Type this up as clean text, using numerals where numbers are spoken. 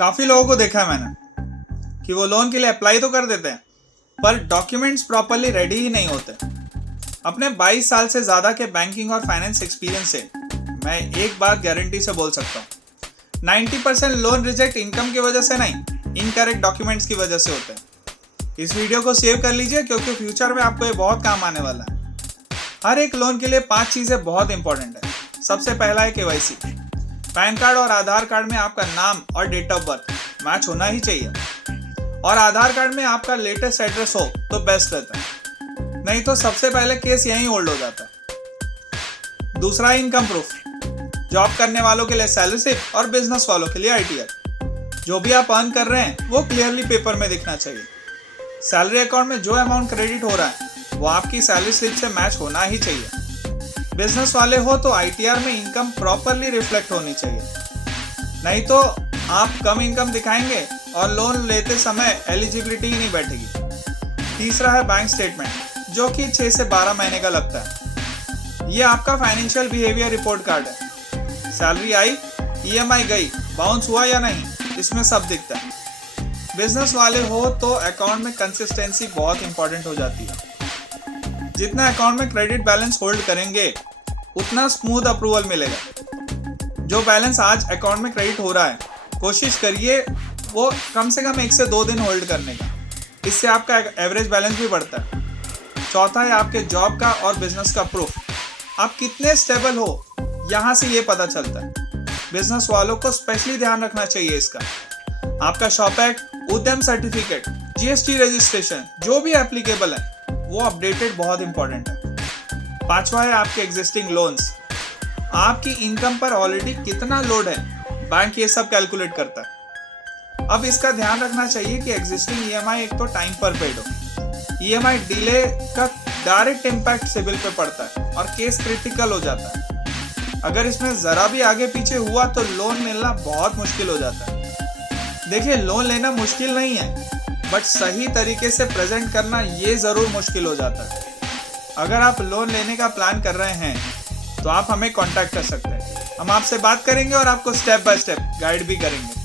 काफ़ी लोगों को देखा है मैंने कि वो लोन के लिए अप्लाई तो कर देते हैं पर डॉक्यूमेंट्स प्रॉपरली रेडी ही नहीं होते। अपने 22 साल से ज़्यादा के बैंकिंग और फाइनेंस एक्सपीरियंस से मैं एक बात गारंटी से बोल सकता हूँ, 90% लोन रिजेक्ट इनकम की वजह से नहीं, इनकरेक्ट डॉक्यूमेंट्स की वजह से होते हैं। इस वीडियो को सेव कर लीजिए क्योंकि फ्यूचर में आपको ये बहुत काम आने वाला है। हर एक लोन के लिए 5 चीज़ें बहुत इंपॉर्टेंट है। सबसे पहला है KYC। पैन कार्ड और आधार कार्ड में आपका नाम और डेट ऑफ बर्थ मैच होना ही चाहिए और आधार कार्ड में आपका लेटेस्ट एड्रेस हो तो बेस्ट रहता है, नहीं तो सबसे पहले केस यहीं होल्ड हो जाता है। दूसरा है इनकम प्रूफ। जॉब करने वालों के लिए सैलरी स्लिप और बिजनेस वालों के लिए ITR। जो भी आप अर्न कर रहे हैं वो क्लियरली पेपर में दिखना चाहिए। सैलरी अकाउंट में जो अमाउंट क्रेडिट हो रहा है वो आपकी सैलरी स्लिप से मैच होना ही चाहिए। बिजनेस वाले हो तो ITR में इनकम प्रॉपरली रिफ्लेक्ट होनी चाहिए, नहीं तो आप कम इनकम दिखाएंगे और लोन लेते समय एलिजिबिलिटी ही नहीं बैठेगी। तीसरा है बैंक स्टेटमेंट, जो कि 6 से 12 महीने का लगता है। ये आपका फाइनेंशियल बिहेवियर रिपोर्ट कार्ड है। सैलरी आई, EMI गई, बाउंस हुआ या नहीं, इसमें सब दिखता है। बिजनेस वाले हो तो अकाउंट में कंसिस्टेंसी बहुत इंपॉर्टेंट हो जाती है। जितना अकाउंट में क्रेडिट बैलेंस होल्ड करेंगे उतना स्मूथ अप्रूवल मिलेगा। जो बैलेंस आज अकाउंट में क्रेडिट हो रहा है कोशिश करिए वो कम से कम 1 से 2 दिन होल्ड करने का, इससे आपका एवरेज बैलेंस भी बढ़ता है। चौथा है आपके जॉब का और बिजनेस का प्रूफ। आप कितने स्टेबल हो यहाँ से ये पता चलता है। बिजनेस वालों को स्पेशली ध्यान रखना चाहिए इसका। आपका शॉप एक्ट, उद्यम सर्टिफिकेट, GST रजिस्ट्रेशन जो भी एप्लीकेबल है वो अपडेटेड बहुत इंपॉर्टेंट है। पांचवा है आपके एग्जिस्टिंग लोन्स। आपकी इनकम पर ऑलरेडी कितना लोड है, बैंक ये सब कैलकुलेट करता है। अब इसका ध्यान रखना चाहिए कि एग्जिस्टिंग EMI एक तो टाइम पर पेड हो। EMI डिले का डायरेक्ट इम्पैक्ट सिबिल पे पड़ता है और केस क्रिटिकल हो जाता है। अगर इसमें जरा भी आगे पीछे हुआ तो लोन मिलना बहुत मुश्किल हो जाता है। देखिए, लोन लेना मुश्किल नहीं है बट सही तरीके से प्रेजेंट करना ये जरूर मुश्किल हो जाता है। अगर आप लोन लेने का प्लान कर रहे हैं तो आप हमें कांटेक्ट कर सकते हैं। हम आपसे बात करेंगे और आपको स्टेप बाय स्टेप गाइड भी करेंगे।